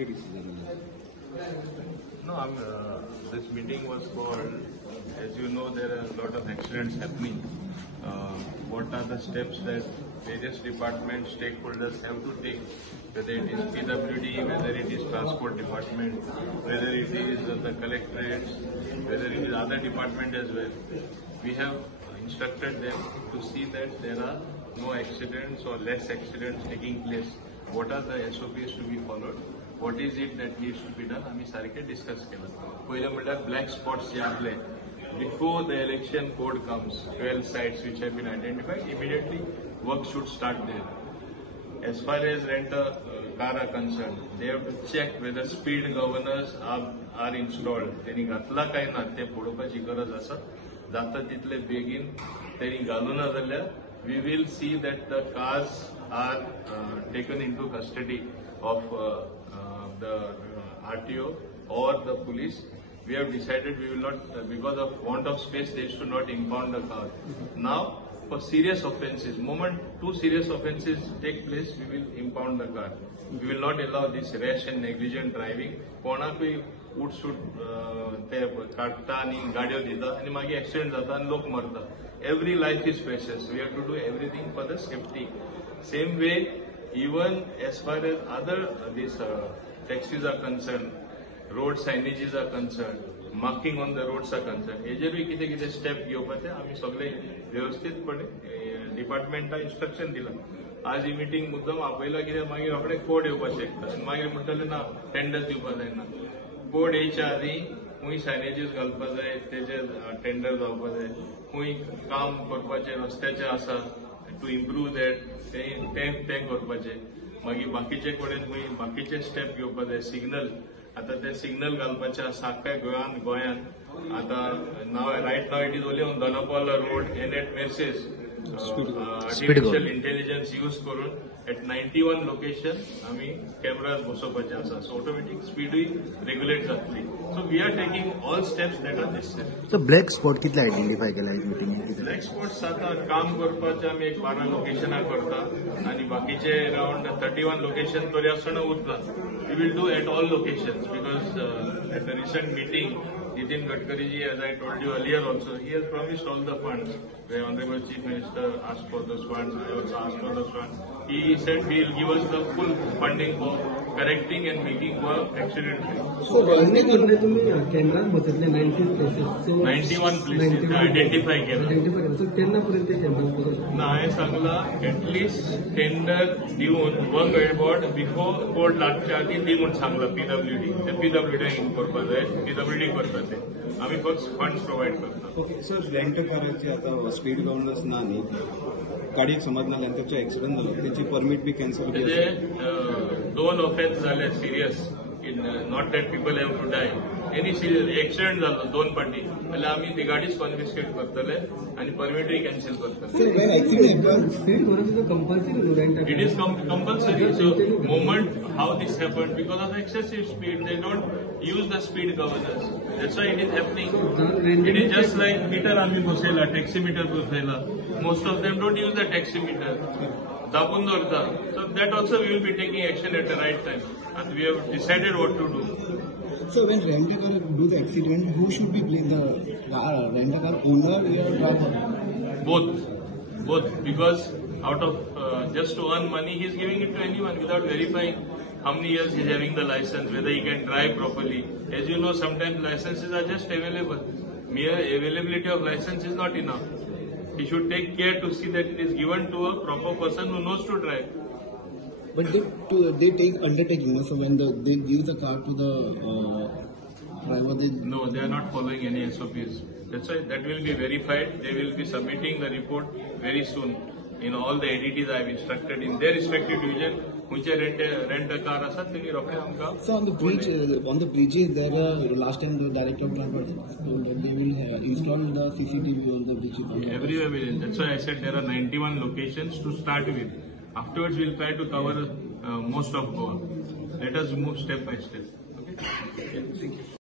नेमकी decision? No, this meeting was called. As you know, there are a lot of accidents happening. What are the steps that various departments, stakeholders have to take? Whether it is PWD, whether it is transport department, whether it is the collectorates, whether it is other department as well. We have instructed them to see that there are no accidents or less accidents taking place. What are the SOPs to be followed? What is it that needs to be done? आम्ही सारखे discuss केलं. पहिलं म्हणल्यार black spots जे आपले before the election code comes, 12 sites which have been identified, immediately work should start there. As far as rent-a-car are concerned, they have to check whether speed governors are installed. त्यांनी घातला काय ना ते पळोवपाची गरज आसा. जाता तितले बेगीन त्यांनी घालूना जाल्यार we will see that the cars are taken into custody of the RTO or the police. We have decided we will not, because of want of space, they should not impound the car. Now, for serious offences, moment 2 serious offences take place, we will impound the car. We will not allow this rash and negligent driving. कोणाकूय उठसूट ते काडटा आनी गाडयो दिता आनी मागीर accident जाता आनी लोक मरता. Every life is precious. We have to do everything for the safety. Same way, even as far as other these taxis are concerned, road signages are concerned, marking on the roads are concerned. हेजेरूय कितें कितें step घेवपाचे आमी सगळे व्यवस्थितपणे डिपार्टमेंटा instruction दिला. आज ही meeting मुद्दम आपयला कित्याक मागीर रोखडे कोड येवपाक शकता आनी मागीर म्हणटले ना टेंडर दिवपाक जायना. कोड येयच्या आदी खूंय सायनेजीस घालपाक जाय, तेजे टेंडर जावपाक जाय, खूंय काम करपाचें रस्त्याचें आसा टू इम्प्रूव दॅट तें करपाचें. मागीर बाकीचे कडेन खूंय बाकीचे स्टेप घेवपाक जाय. सिग्नल आता ते सिग्नल घालपाचे आसा आख्ख्या गोंयान. आता right now it is only on Donapaula road and at Merces artificial intelligence use करून एट 91 लोकेशन आम्ही कॅमेराज बसोवपाचे आसा. सो ऑटोमॅटीक स्पीडूय रेग्युलेट जातली. So we are taking all steps that are necessary. So black spot कितले आयडेंटिफाय केला एक मिटिंगेक? Black spots आता काम करपाचे आमी एक 12 लोकेशनां करता आनी बाकीचे अराउंड 31 लोकेशन तरी आसतना उरता. We will do at all locations because at the recent meeting, Nitin Gadkari ji, as I told you earlier also, he has promised all the funds. The Honorable Chief Minister asked for those funds, I also asked for those funds. He said he will give us the full funding for correcting and making work accident free. So, cameras बसवले 90 places. So 91 places identify केला. So 10 पर्यंत cameras बसवले. ना हांवें Sangla at least tender दिवन work about before court लागच्या आदी ती म्हूण सांगला PWD. ते PWD करपाक जाय, PWD करता ते. आमी फक्त फंड्स प्रोवायड करता. ओके सर, रेंट कारचे आता स्पीड गव्हर्नर्स ना न्ही, गाडयेक समज ना जाल्यार त्याचे एक्सिडेंट जालो त्याची परमीट बी कॅन्सल म्हणजे 2 ऑफेन्स झाले serious. Not that people have to die. Any serious accident जालो 2 फाटी जाल्यार आमी ती गाडीच कॉन्फिस्केट करतले आनी परमीटूय कॅन्सल करतले. It is compulsory. So, moment how this happened because of excessive speed, they don't use the speed governors. That's why it is happening. It is just like meter आम्ही बसयला, taximeter बसयला. Most of them don't use the taximeter. दाबून दवरता. So that also we will be taking action at the right time, and we have decided what to do. So when rent-a-car do the accident, who should be blamed? The rent-a-car owner or driver? Both, because out of just to earn money, he is giving it to anyone without verifying how many years he is having the license, whether he can drive properly. As you know, sometimes licenses are just available. Mere availability of license is not enough. He should take care to see that it is given to a proper person who knows to drive. But they take undertaking. So when they give the car to the driver, No, they are not following any SOPs. That's why that will be verified. They will be submitting the report very soon. In all the ADTs, I have instructed in their respective division, which rent a car asat, they will amka. So on the bridges, there last time the director of transport told that they will install the CCTV on the bridges. Everywhere will. That's why I said there are 91 locations to start with. Afterwards, we will try to cover most of Goa. Let us move step by step. Okay.